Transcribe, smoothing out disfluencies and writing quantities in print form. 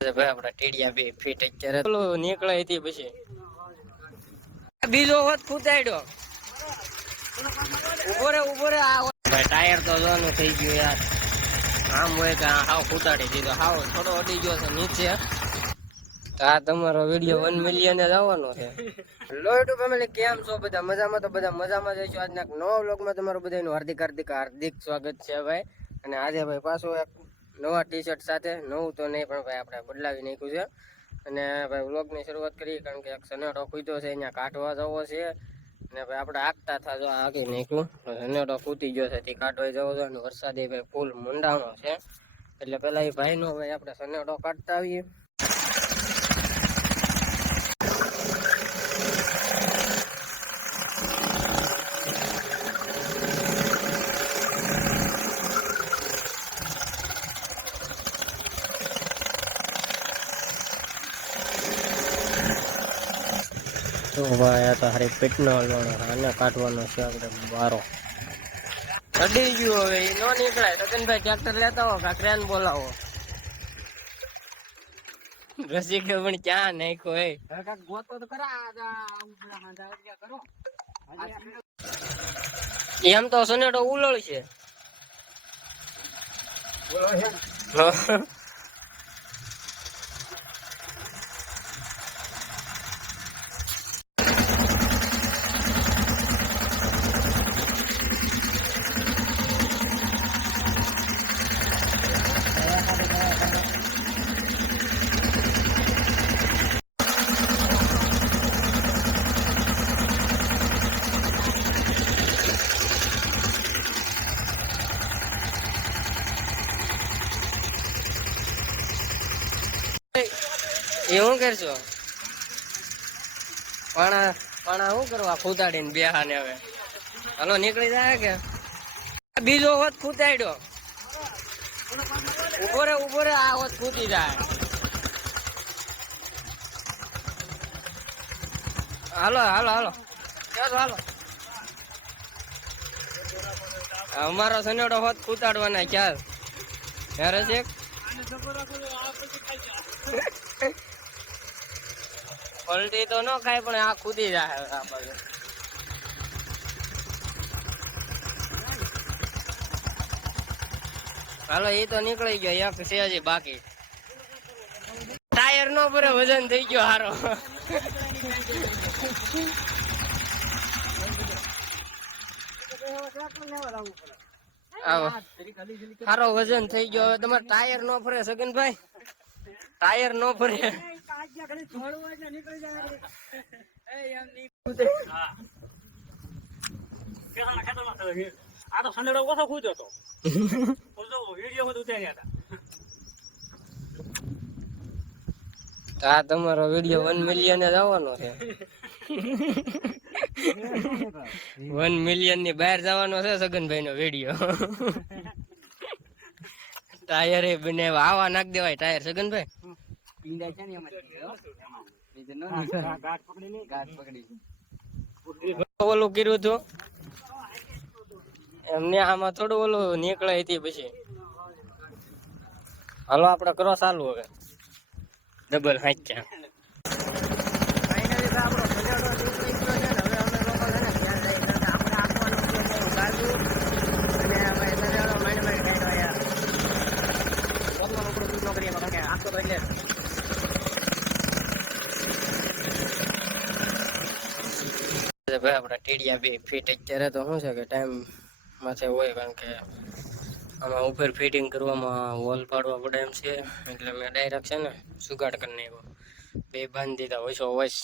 ભાઈ આપડા ટેડિયા બે ફીટ અત્યારે પેલો નીકળે હતી પછી બીજો વખત ફૂટાડ્યો ઉભો રે આ ભાઈ ટાયર તો જોવાનું થઈ ગયું યાર આમ હોય કે હાવ ફૂટાડી દીધો હાવ થોડો અડી ગયો છે નીચે આ તમારો વિડીયો 1 મિલિયન જ આવવાનો છે હેલો યુટ્યુબ ફેમિલી કેમ છો બધા મજામાં તો બધા મજામાં જઈશું આજના એક નવા વ્લોગમાં તમારું બધાનું હાર્દિક સ્વાગત છે ભાઈ અને આજે ભાઈ પાછું એક નવા ટી શર્ટ સાથે નવું તો નહીં પણ ભાઈ આપણે બદલાવી નાખ્યું છે અને ભાઈ વ્લોગની શરૂઆત કરી કારણ કે એક સનેડો કૂદ્યો છે અહીંયા કાઢવા જવો છે અને ભાઈ આપણે આગતા થા જો આગી નાખ્યું સનેડો કૂદી ગયો છે તે કાઢવા જવો છે અને વરસાદે ભાઈ ફૂલ મુંડાણો છે એટલે પેલા એ ભાઈનો ભાઈ આપણે સનેડો કાઢતા આવીએ તો ભાઈ આ તો હારી પેટનો હલવાનો આને કાઢવાનો છે આપણે બારો અડી ગયો હવે એ નો નીકળાય સગનભાઈ ટ્રેક્ટર લેતા હો કાકરેન બોલાવો રસી કે પણ ક્યાં નાખ્યો એ કાક ગોતો તો કરા કરો એમ તો સનેડો ઉલળ છે એ શું કરશો પાણા શું કરવા ફૂટાડીને બેહા ને હવે હાલો નીકળી જાય કે બીજો વખત ફૂટાડ્યો ઉભો રે આ વખત ફૂટી જાય હાલો હાલો અમારો સનેડો હોત ફૂટાડવાના ખ્યાલ ત્યારે છે પલટી તો ન ખાય પણ આ કૂદી જાય આ બાજુ હાલો એ તો નીકળી ગયો એક છે હજી બાકી ટાયર નો પૂરે વજન થઈ ગયો હારો હારો વજન થઈ ગયો હવે તમારે ટાયર નો ફરે સગનભાઈ ટાયર નો ફરે આ તો સંડેડો ઓછો ખુદ્યો હતો વિડીયો બધું ઉતાર્યા હતા આ તમારો વિડીયો 1 મિલિયન જ આવવાનો છે 1 મિલિયન ની બહાર જવાનો છે સગનભાઈ નો વિડીયો ટાયર એ બને આવા નાખ દેવાય ટાયર સગનભાઈ ઓલું કર્યું હતું એમને આમાં થોડું ઓલું નીકળે હતી પછી હાલો આપડે કરો ચાલુ હવે ડબલ હાચ્યા ભાઈ આપડા ટેડિયા બે ફીટ અત્યારે તો શું છે કે ટાઈમ માથે હોય કારણ કે આમાં ઉપર ફિટિંગ કરવામાં વોલ પાડવા પડે એમ છે એટલે મેં ડાયરેક્ટ છે ને સુગાડ કરી નાખ્યો બે બાંધી દીધા વોઈસ